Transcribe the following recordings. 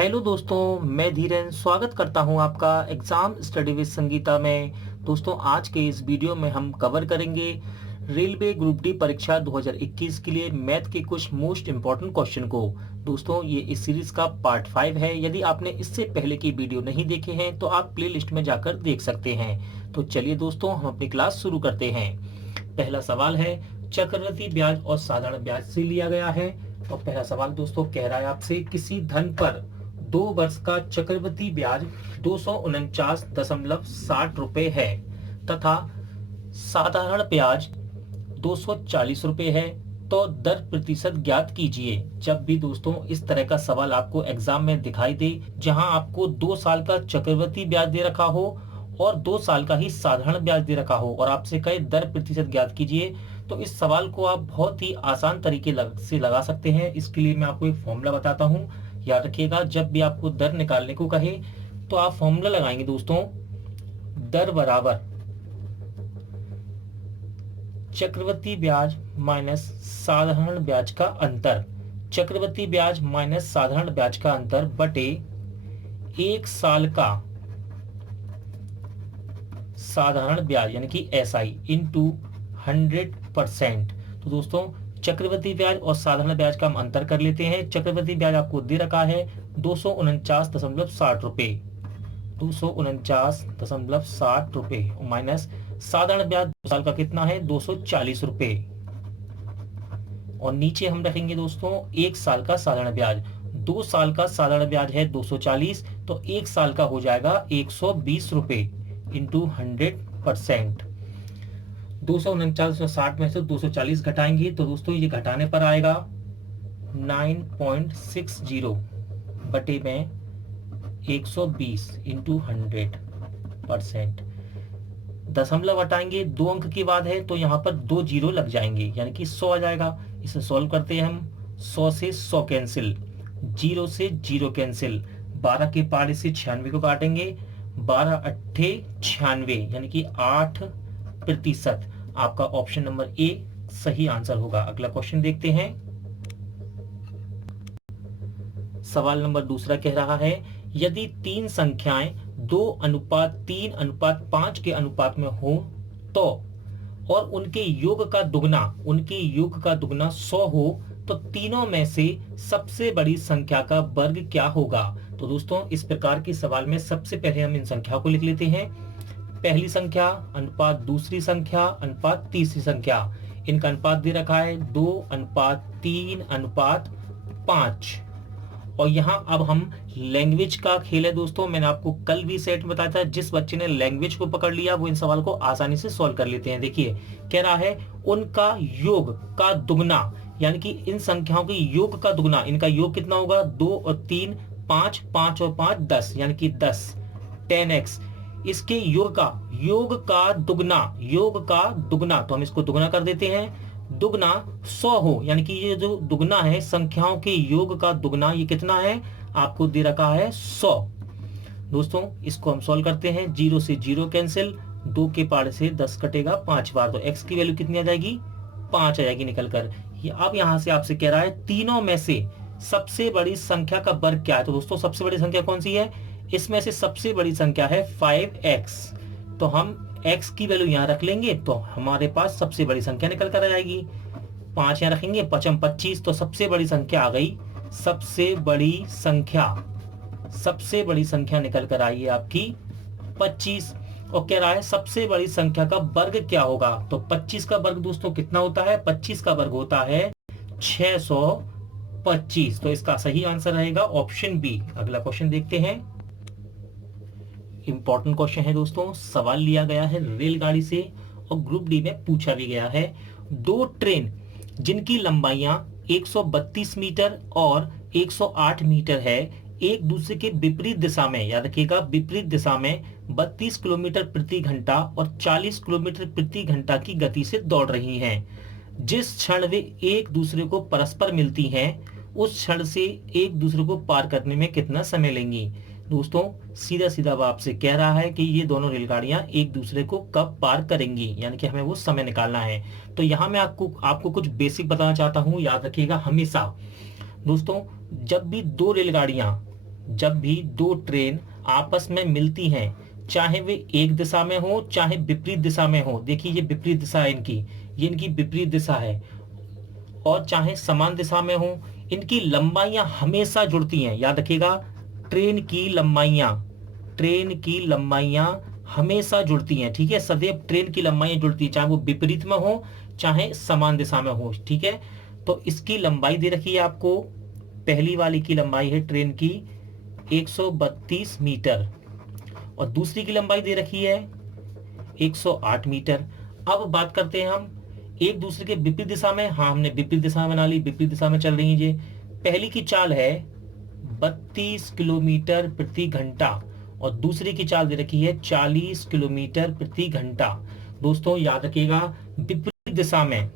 Hello दोस्तों, मैं धीरेन स्वागत करता हूं आपका एग्जाम स्टडी विद संगीता में। दोस्तों, आज के इस वीडियो में हम कवर करेंगे रेलवे ग्रुप डी परीक्षा 2021 के लिए मैथ के कुछ मोस्ट इंपॉर्टेंट क्वेश्चन को। दोस्तों, ये इस सीरीज का पार्ट 5 है। यदि आपने इससे पहले की वीडियो नहीं देखे हैं तो आप प्लेलिस्ट में जाकर देख सकते हैं। तो चलिए दोस्तों, हम अपनी क्लास शुरू करते हैं। पहला सवाल है, चक्रवृद्धि ब्याज और साधारण ब्याज से लिया गया है। तो पहला सवाल दोस्तों कह रहा है आपसे, किसी धन पर 2 वर्ष का चक्रवृद्धि ब्याज 249.60 रुपए है तथा साधारण ब्याज 240 रुपए है, तो दर प्रतिशत ज्ञात कीजिए। जब भी दोस्तों इस तरह का सवाल आपको एग्जाम में दिखाई दे, जहां आपको 2 साल का चक्रवृद्धि ब्याज दे रखा हो और 2 साल का ही साधारण ब्याज दे रखा हो और आपसे कहे दर प्रतिशत ज्ञात कीजिए, तो इस सवाल को आप बहुत ही आसान तरीके से लगा सकते हैं। इसके लिए मैं आपको एक फॉर्मूला बताता हूं। याद रखिएगा, जब भी आपको दर निकालने को कहे तो आप फॉर्मूला लगाएंगे दोस्तों, दर बराबर चक्रवृद्धि ब्याज माइनस साधारण ब्याज का अंतर। चक्रवृद्धि ब्याज माइनस साधारण ब्याज का अंतर बटे 1 साल का साधारण ब्याज यानी कि SI इंटू 100%। तो दोस्तों, चक्रवृद्धि ब्याज और साधारण ब्याज का हम अंतर कर लेते हैं। चक्रवृद्धि ब्याज आपको दे रखा है 249.60 रुपए, 249.60 रुपए माइनस साधारण ब्याज 2 साल का कितना है 240 रुपए, और नीचे हम रखेंगे दोस्तों 1 साल का साधारण ब्याज। 2 साल का साधारण ब्याज है 240, तो 1 साल का हो जाएगा 120 रुपए इंटू 100%। 249.60 में से 240 घटाएंगे तो दोस्तों ये घटाने पर आएगा 9.60 बटे में 120 इंटू 100%। दशमलव हटाएंगे, 2 अंक की बात है तो यहाँ पर 2 जीरो लग जाएंगे यानी कि 100 आ जाएगा। इसे सॉल्व करते हैं हम। 100 से 100 कैंसिल, 0 से 0 कैंसिल, 12 के पारे से 96 को काटेंगे, 12 अट्ठे 96 यानी कि 8%। आपका ऑप्शन नंबर ए सही आंसर होगा। अगला क्वेश्चन देखते हैं। सवाल नंबर दूसरा कह रहा है, यदि 3 संख्याएं 2:3:5 के अनुपात में हो तो और उनके योग का दुगना 100 हो तो तीनों में से सबसे बड़ी संख्या का वर्ग क्या होगा। तो दोस्तों, इस प्रकार के सवाल में सबसे पहले हम इन संख्या को लिख लेते हैं। पहली संख्या अनुपात दूसरी संख्या अनुपात तीसरी संख्या, इनका अनुपात दे रखा है 2:3:5। और यहाँ अब हम लैंग्वेज का खेल है दोस्तों। मैंने आपको कल भी सेट में बताया था, जिस बच्चे ने लैंग्वेज को पकड़ लिया वो इन सवाल को आसानी से सॉल्व कर लेते हैं। देखिए, कह रहा है उनका योग का दुगना, यानी कि इन संख्याओं के योग का दुगना। इनका योग कितना होगा 2 और 3, 5, 5 और 5 10 यानी कि 10x। इसके योग का दुगना, तो हम इसको दुगना कर देते हैं। दुगना 100 हो, यानी कि ये जो दुगना है संख्याओं के योग का दुगना, ये कितना है आपको दे रखा है 100। दोस्तों, इसको हम सॉल्व करते हैं। 0 से 0 कैंसिल, 2 के पार से 10 कटेगा 5 बार, तो x की वैल्यू कितनी आ जाएगी 5 आ जाएगी निकल कर। अब यहां से आपसे कह रहा है तीनों में से सबसे बड़ी संख्या का वर्ग क्या है। तो दोस्तों, सबसे बड़ी संख्या कौन सी है, इसमें से सबसे बड़ी संख्या है 5x। तो हम x की वैल्यू यहां रख लेंगे तो हमारे पास सबसे बड़ी संख्या निकल कर आ जाएगी। 5 यहां रखेंगे, 5 25, तो सबसे बड़ी संख्या आ गई। सबसे बड़ी संख्या निकल कर आई है आपकी 25। और कह रहा है सबसे बड़ी संख्या का वर्ग क्या होगा। तो 25 का वर्ग दोस्तों कितना होता है, 25 का वर्ग होता है 625। तो इसका सही आंसर रहेगा ऑप्शन बी। अगला क्वेश्चन देखते हैं। इंपॉर्टेंट क्वेश्चन है दोस्तों, सवाल लिया गया है रेलगाड़ी से और ग्रुप डी में पूछा भी गया है। 2 ट्रेन जिनकी लंबाइयां 132 मीटर और 108 मीटर है, एक दूसरे के विपरीत दिशा में, याद रखिएगा विपरीत दिशा में 32 किलोमीटर प्रति घंटा और 40 किलोमीटर प्रति घंटा की गति से दौड़ रही हैं। जिस क्षण वे एक दूसरे को परस्पर मिलती हैं, उस क्षण से एक दूसरे को पार करने में कितना समय लेंगी। दोस्तों, सीधा सीधा वो आपसे कह रहा है कि ये दोनों रेलगाड़ियां एक दूसरे को कब पार करेंगी, यानी कि हमें वो समय निकालना है। तो यहाँ मैं आपको कुछ बेसिक बताना चाहता हूँ। याद रखिएगा हमेशा दोस्तों, जब भी जब भी दो ट्रेन आपस में मिलती हैं, चाहे वे एक दिशा में हो चाहे विपरीत दिशा में हो, देखिए ये विपरीत दिशा है इनकी, ये इनकी विपरीत दिशा है, और चाहे समान दिशा में हो, इनकी लंबाइयां हमेशा जुड़ती हैं। याद रखिएगा, ट्रेन की लंबाइयां हमेशा जुड़ती हैं, ठीक है, सदैव ट्रेन की लंबाइयां जुड़ती हैं, चाहे वो विपरीत में हो चाहे समान दिशा में हो, ठीक है। तो इसकी लंबाई दे रखी है आपको, पहली वाली की लंबाई है ट्रेन की 132 मीटर, और दूसरी की लंबाई दे रखी है 108 मीटर। अब बात करते हैं हम एक दूसरे के विपरीत दिशा में। हाँ, हमने विपरीत दिशा बना ली, विपरीत दिशा में चल रही है ये। पहली की चाल है 32 किलोमीटर प्रति घंटा, और दूसरी की चाल दे रखी है 40 किलोमीटर प्रति घंटा। दोस्तों याद रखिएगा, विपरीत दिशा में,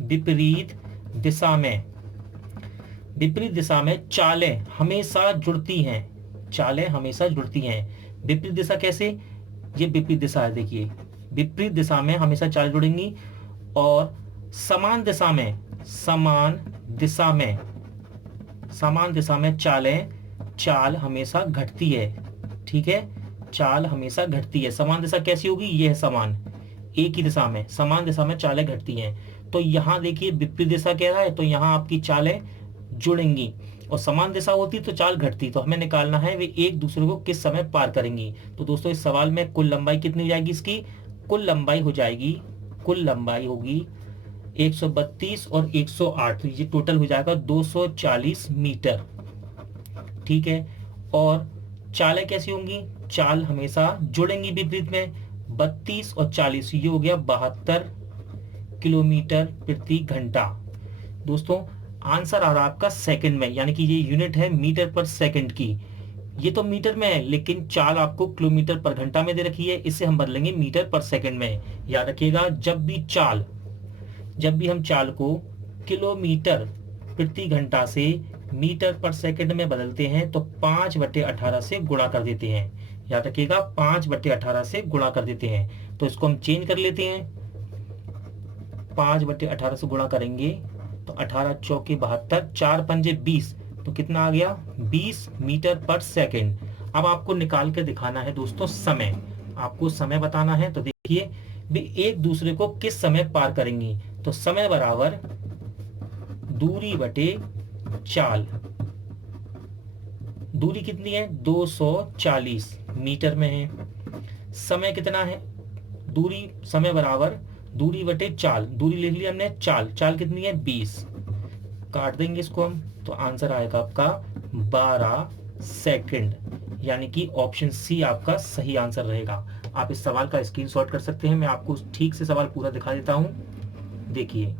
विपरीत दिशा में, विपरीत दिशा में चालें हमेशा जुड़ती हैं, चालें हमेशा जुड़ती हैं। विपरीत दिशा कैसे, ये विपरीत दिशा है, देखिए विपरीत दिशा में हमेशा चाल जुड़ेंगी, और समान दिशा में, समान दिशा में, समान दिशा में चाल हमेशा घटती है, ठीक है, चाल हमेशा घटती है। समान दिशा कैसी होगी, ये है समान, एक ही दिशा में समान दिशा में चालें घटती हैं। तो यहाँ देखिए विपरीत दिशा कह रहा है, तो यहाँ आपकी चालें जुड़ेंगी, और समान दिशा होती तो चाल घटती। तो हमें निकालना है वे एक दूसरे को किस समय पार करेंगी। तो दोस्तों इस सवाल में कुल लंबाई कितनी हो जाएगी, इसकी कुल लंबाई हो जाएगी, कुल लंबाई होगी 132 और 108, तो ये टोटल हो जाएगा 240 मीटर, ठीक है। और चालें कैसी होंगी, चाल हमेशा जुड़ेंगी विपरीत में, 32 और 40, ये हो गया 72 किलोमीटर प्रति घंटा। दोस्तों आंसर आ रहा है आपका सेकंड में, यानी कि ये यूनिट है मीटर पर सेकंड की। ये तो मीटर में है, लेकिन चाल आपको किलोमीटर पर घंटा में दे रखी है, इसे हम बदलेंगे मीटर पर सेकंड में। याद रखिएगा, जब भी हम चाल को किलोमीटर प्रति घंटा से मीटर पर सेकंड में बदलते हैं तो 5/18 से गुणा कर देते हैं। याद रखिएगा, 5/18 से गुणा कर देते हैं। तो इसको हम चेंज कर लेते हैं, 5/18 से गुणा करेंगे तो 18 चौके 72, 4 पंजे 20, तो कितना आ गया 20 मीटर पर सेकंड। अब आपको निकाल के दिखाना है दोस्तों समय, आपको समय बताना है। तो देखिए वे एक दूसरे को किस समय पार करेंगी, तो समय बराबर दूरी बटे चाल। दूरी कितनी है, 240 मीटर में है। समय कितना है, दूरी, समय बराबर दूरी बटे चाल, दूरी लिख लिया हमने, चाल कितनी है 20, काट देंगे इसको हम, तो आंसर आएगा आपका 12 सेकंड, यानी कि ऑप्शन सी आपका सही आंसर रहेगा। आप इस सवाल का स्क्रीनशॉट कर सकते हैं, मैं आपको ठीक से सवाल पूरा दिखा देता हूं। देखिए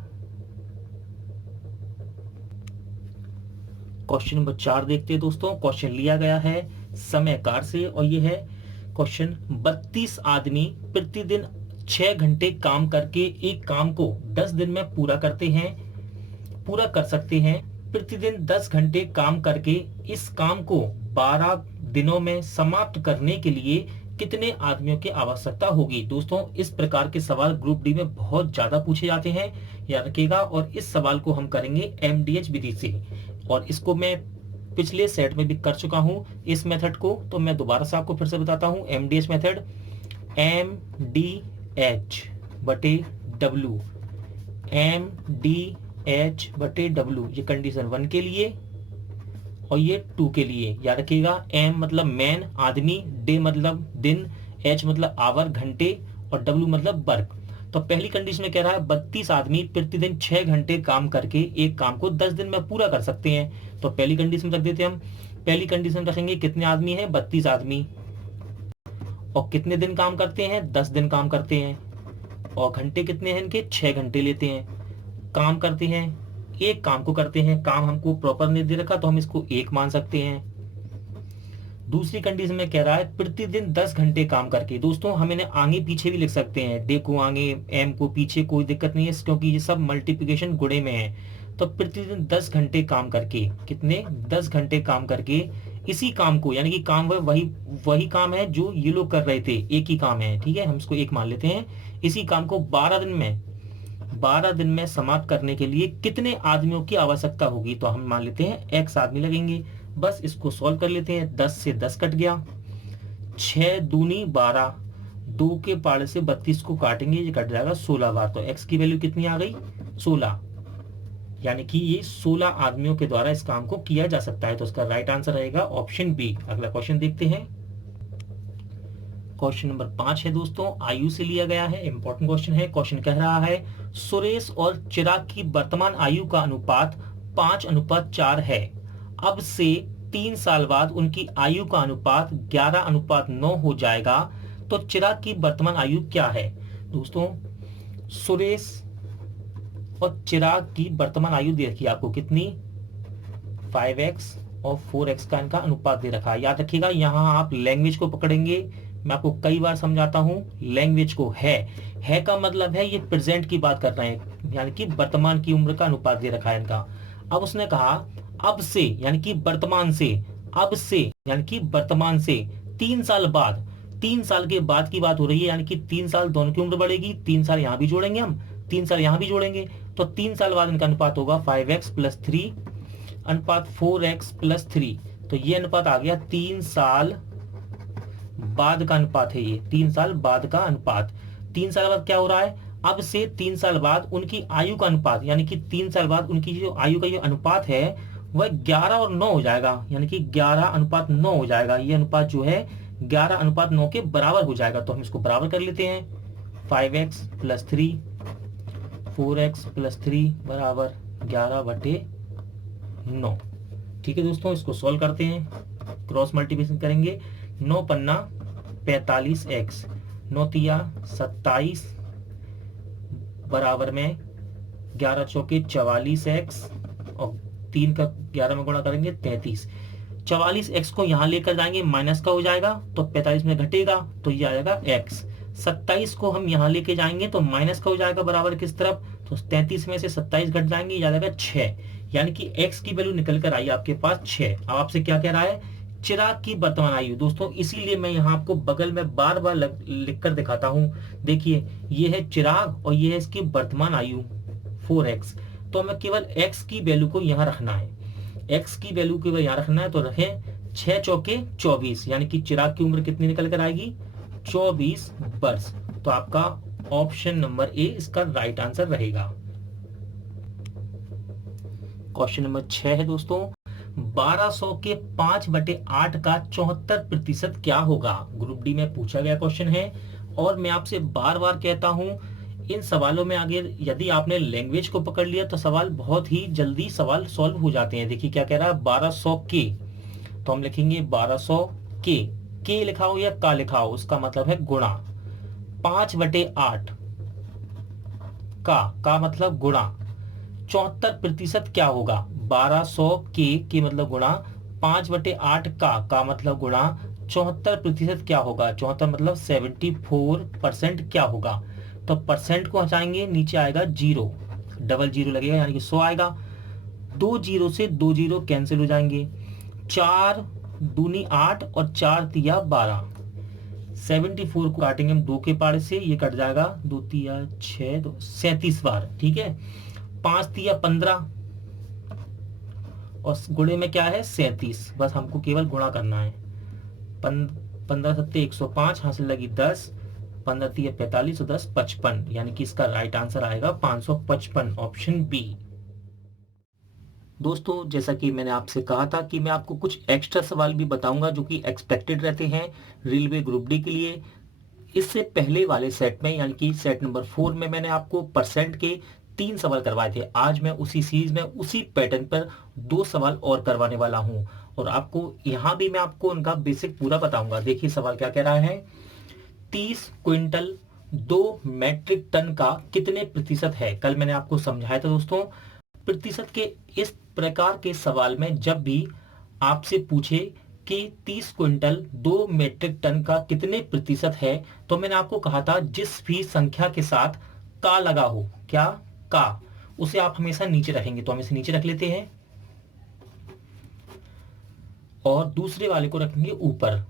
क्वेश्चन नंबर 4 देखते हैं दोस्तों। क्वेश्चन लिया गया है समय कार से, और ये है क्वेश्चन, 32 आदमी प्रतिदिन 6 घंटे काम करके एक काम को 10 दिन में पूरा कर सकते हैं। प्रतिदिन 10 घंटे काम करके इस काम को 12 दिनों में समाप्त करने के लिए कितने आदमियों की आवश्यकता होगी। दोस्तों इस प्रकार के सवाल ग्रुप डी में बहुत ज्यादा पूछे जाते हैं, याद रखिएगा। और इस सवाल को हम करेंगे एमडीएच विधि से, और इसको मैं पिछले सेट में भी कर चुका हूं इस मेथड को, तो मैं दोबारा से आपको फिर से बताता हूं। एमडीएच मेथड, MDH बटे W, MDH बटे W, ये कंडीशन 1 के लिए और ये 2 के लिए। याद रखिएगा, M मतलब मैन आदमी, D मतलब दिन, H मतलब आवर घंटे, और W मतलब वर्क। तो पहली कंडीशन में कह रहा है 32 आदमी प्रतिदिन 6 घंटे काम करके एक काम को 10 दिन में पूरा कर सकते हैं। तो पहली कंडीशन रख देते हैं हम। पहली कंडीशन रखेंगे कितने आदमी हैं, 32 आदमी, और कितने दिन काम करते हैं, 10 दिन काम करते हैं, और घंटे कितने हैं इनके, 6 घंटे लेते हैं। काम करते हैं, एक काम को करते हैं, काम हमको प्रॉपर नहीं दे रखा तो हम इसको 1 मान सकते हैं। दूसरी कंडीशन में कह रहा है प्रतिदिन 10 घंटे काम करके। दोस्तों हम इन्हें आगे पीछे भी लिख सकते हैं, डे को आगे, एम को पीछे, कोई दिक्कत नहीं है, क्योंकि ये सब मल्टीप्लिकेशन गुणे में है। तो प्रतिदिन 10 घंटे काम करके, कितने, 10 घंटे काम करके इसी काम को, यानी कि काम वही काम है जो ये लोग कर रहे थे, एक ही काम है, ठीक है, हम इसको 1 मान लेते हैं। इसी काम को 12 दिन में समाप्त करने के लिए कितने आदमियों की आवश्यकता होगी, तो हम मान लेते हैं X आदमी लगेंगे। बस इसको सॉल्व कर लेते हैं। 10 से 10 कट गया, 6 दूनी 12, 2 के पाड़े से 32 को काटेंगे, ये कट जाएगा 16 बार। तो x की वैल्यू कितनी आ गई? 16। यानी कि ये 16 आदमियों के द्वारा इस काम को किया जा सकता है। तो इसका राइट आंसर रहेगा ऑप्शन बी। अगला क्वेश्चन देखते हैं। क्वेश्चन नंबर 5 है दोस्तों, आयु से लिया गया है, इंपॉर्टेंट क्वेश्चन है। क्वेश्चन कह रहा है सुरेश और चिराग की वर्तमान आयु का अनुपात 5:4 है। अब से 3 साल बाद उनकी आयु का अनुपात 11:9 हो जाएगा, तो चिराग की वर्तमान आयु क्या है? दोस्तों सुरेश और चिराग की वर्तमान आयु दे रखी है आपको कितनी? 5x और 4x का इनका अनुपात दे रखा है। याद रखिएगा यहां आप लैंग्वेज को पकड़ेंगे, मैं आपको कई बार समझाता हूं। लैंग्वेज को है का मतलब है ये प्रेजेंट की बात कर रहे हैं, यानी कि वर्तमान की उम्र का अनुपात दे रखा है इनका। अब उसने कहा अब से यानी कि वर्तमान से, अब से यानी कि वर्तमान से 3 साल बाद, 3 साल के बाद की बात हो रही है, यानी कि 3 साल दोनों की उम्र बढ़ेगी। 3 साल यहां भी जोड़ेंगे हम, 3 साल यहां भी जोड़ेंगे, तो 3 साल बाद इनका अनुपात होगा 5x + 3 अनुपात 4x + 3। तो ये अनुपात आ गया 3 साल बाद का अनुपात है ये, 3 साल बाद का अनुपात। 3 साल बाद क्या हो रहा है? अब से 3 साल बाद उनकी आयु का अनुपात, यानी कि 3 साल बाद उनकी जो आयु का ये अनुपात है वह 11 और 9 हो जाएगा, यानी कि 11:9 हो जाएगा। ये अनुपात जो है 11:9 के बराबर हो जाएगा। तो हम इसको बराबर कर लेते हैं। 5x + 3 4x + 3 बराबर 11/9। ठीक है दोस्तों, इसको सॉल्व करते हैं, क्रॉस मल्टीप्लिकेशन करेंगे। 9 पन्ना 45x, 9 तिया 27 बराबर में 11 चौके 44x और 3 का 11 में गुणा करेंगे 33। 44x को यहां लेकर जाएंगे, माइनस का हो जाएगा, तो 45 में घटेगा, तो ये आ जाएगा x। 27 को हम यहां लेके जाएंगे तो माइनस का हो जाएगा, बराबर किस तरफ? तो 33 में से 27 घट जाएंगे, ये आ जाएगा 6। यानी कि x की वैल्यू निकल कर आई आपके पास 6। अब आपसे क्या कह रहा है? चिराग की वर्तमान आयु। दोस्तों इसीलिए मैं यहाँ आपको बगल में बार बार लिख कर दिखाता हूँ। देखिए ये है चिराग और ये है इसकी वर्तमान आयु 4x। तो हमें केवल x की वैल्यू को यहाँ रखना है, x की वैल्यू को यहाँ रखना है। तो रखें 6 चौके 24, यानी कि चिराग की उम्र कितनी निकल कर आएगी? 24 वर्ष। तो आपका ऑप्शन नंबर ए इसका राइट आंसर रहेगा। क्वेश्चन नंबर 6 है दोस्तों, 1200 के 5/8 का 74% क्या होगा? ग्रुप डी में पूछा गया क्वेश्चन है। और मैं आपसे बार बार कहता हूं इन सवालों में आगे यदि आपने लैंग्वेज को पकड़ लिया तो सवाल बहुत ही जल्दी सवाल सॉल्व हो जाते हैं। देखिए क्या कह रहा है? 1200 के, तो हम लिखेंगे 1200 के लिखा हो या का लिखा हो, उसका मतलब है गुणा। 5/8 का मतलब गुणा। 74% क्या होगा? 1200 के मतलब गुणा 5/8 का मतलब गुणा 74% क्या होगा? 74 मतलब 74% क्या होगा? तो परसेंट को हटाएंगे, नीचे आएगा 0, डबल 0 लगेगा, यानी कि 100 आएगा। 2 0 से 2 0 कैंसिल हो जाएंगे। 4 दूनी 8 और 4 तिया 12। 74 को काटेंगे हम 2 के पारे से, ये कट जाएगा 2 तिया 6, 37 बार। ठीक है, 5 तिया 15 और गुणे में क्या है? 37। बस हमको केवल गुणा करना है। 15 सत्ते 105, हासिल लगी 10, 15 तिया 45 और 10 55, यानी कि इसका राइट आंसर आएगा 555, ऑप्शन बी। दोस्तों जैसा कि मैंने आपसे कहा था कि मैं आपको कुछ एक्स्ट्रा सवाल भी बताऊंगा जो कि एक्सपेक्टेड रहते हैं रेलवे ग्रुप डी के लिए। इससे पहले वाले सेट में यानी कि सेट नंबर 4 में मैंने आपको परसेंट के 3 सवाल करवाए थे। आज मैं उसी सीरीज में उसी पैटर्न पर 2 सवाल और करवाने वाला हूं और आपको यहां भी मैं आपको उनका बेसिक पूरा बताऊंगा। देखिए सवाल क्या कह रहा है? 30 क्विंटल 2 मैट्रिक टन का कितने प्रतिशत है? कल मैंने आपको समझाया था दोस्तों। प्रतिशत के इस प्रकार के सवाल में जब भी आपसे पूछे कि 30 क्विंटल 2 मैट्रिक टन का कितने प्रतिशत है, तो मैंने आपको कहा था जिस भी संख्या के साथ का लगा हो, क्या का, उसे आप हमेशा नीचे रखेंगे। तो हम इसे नीचे रख लेते हैं और दूसरे वाले को रखेंगे ऊपर।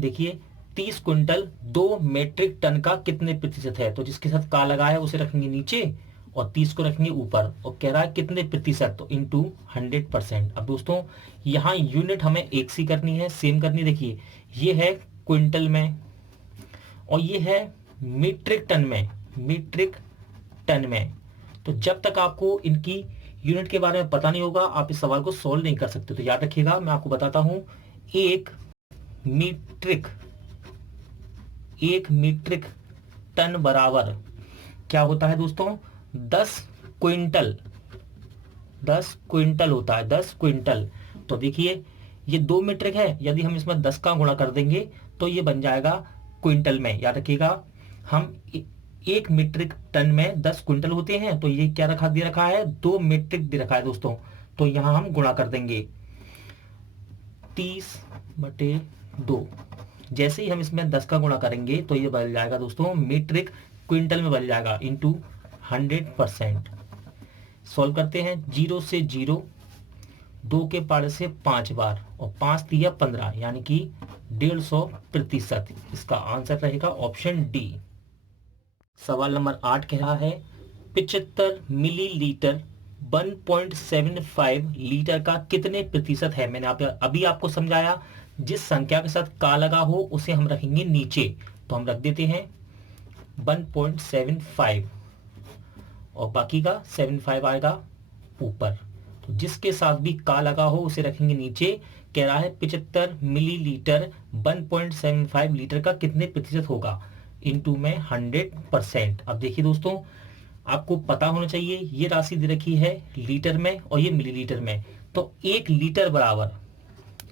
देखिए 30 क्विंटल 2 मैट्रिक टन का कितने प्रतिशत है, तो जिसके साथ का लगा है उसे रखेंगे नीचे और 30 को रखेंगे ऊपर, और कह रहा है कितने प्रतिशत, तो इंटू 100%। अब दोस्तों यहाँ यूनिट हमें एक सी करनी है, सेम करनी। देखिए ये है क्विंटल में और ये है मीट्रिक टन में, मीट्रिक टन में। तो जब तक आपको इनकी यूनिट के बारे में पता नहीं होगा आप इस सवाल को सॉल्व नहीं कर सकते। तो याद रखिएगा, मैं आपको बताता हूं, एक मीट्रिक टन बराबर क्या होता है दोस्तों, 10 क्विंटल। 10 क्विंटल होता है, 10 क्विंटल। तो देखिए ये 2 मीट्रिक है, यदि हम इसमें 10 का गुणा कर देंगे तो ये बन जाएगा क्विंटल में। याद रखिएगा, हम एक मीट्रिक टन में 10 क्विंटल होते हैं, तो ये क्या दे रखा है, 2 मीट्रिक दे रखा है दोस्तों। तो यहां हम गुणा कर देंगे 30/2। जैसे ही हम इसमें 10 का गुणा करेंगे तो ये बदल जाएगा दोस्तों मीट्रिक क्विंटल में बदल जाएगा, इंटू 100%। सॉल्व करते हैं, 0 से 0, 2 के पाड़े से 5 बार, और 5 दिया 15, यानी कि 150%। इसका आंसर रहेगा ऑप्शन डी। सवाल नंबर 8 कह रहा है 75 मिलीलीटर 1.75 लीटर का कितने प्रतिशत है। मैंने अभी आपको समझाया, जिस संख्या के साथ का लगा हो उसे हम रखेंगे नीचे, तो हम रख देते हैं 1.75 और बाकी का 75 आएगा ऊपर। तो जिसके साथ भी का लगा हो उसे रखेंगे नीचे। कह रहा है 75 मिलीलीटर 1.75 लीटर का कितने प्रतिशत होगा, इंटू में 100%। अब देखिए दोस्तों, आपको पता होना चाहिए ये राशि दे रखी है लीटर में और ये मिलीलीटर में। तो 1 लीटर बराबर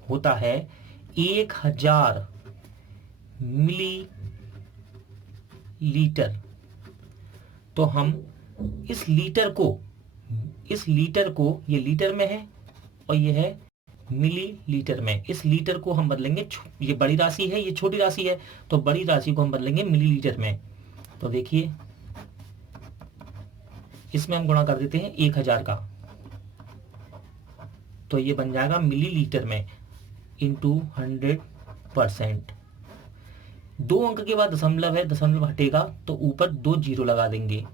होता है 1000 मिलीलीटर। तो हम इस लीटर को, ये लीटर में है और ये है मिलीलीटर में, इस लीटर को हम बदलेंगे, ये बड़ी राशि है ये छोटी राशि है, तो बड़ी राशि को हम बदलेंगे मिलीलीटर में। तो देखिए इसमें हम गुणा कर देते हैं 1000 का, तो ये बन जाएगा मिलीलीटर में, इंटू 100%। 2 अंक के बाद दशमलव है, दशमलव हटेगा तो ऊपर 2 जीरो लगा देंगे।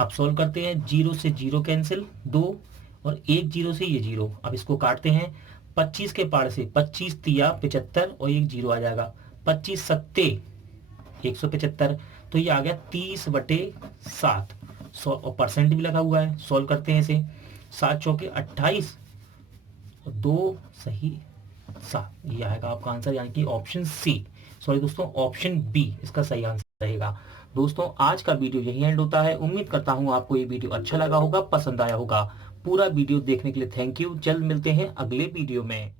अब सॉल्व करते हैं, 0 से 0 कैंसिल, 2 और 1 जीरो से ये 0। अब इसको काटते हैं, 25 के पार से 25 तिया 75 और 1 जीरो आ जाएगा, 25 सत्ते 175। तो ये आ गया 30/7। और परसेंट भी लगा हुआ है। सॉल्व करते हैं इसे, 7 चौके 28 और 2 सही 7, ये आएगा आपका आंसर, यानी कि ऑप्शन सी, सॉरी दोस्तों ऑप्शन बी इसका सही आंसर रहेगा। दोस्तों आज का वीडियो यही एंड होता है। उम्मीद करता हूं आपको ये वीडियो अच्छा लगा होगा, पसंद आया होगा। पूरा वीडियो देखने के लिए थैंक यू। जल्द मिलते हैं अगले वीडियो में।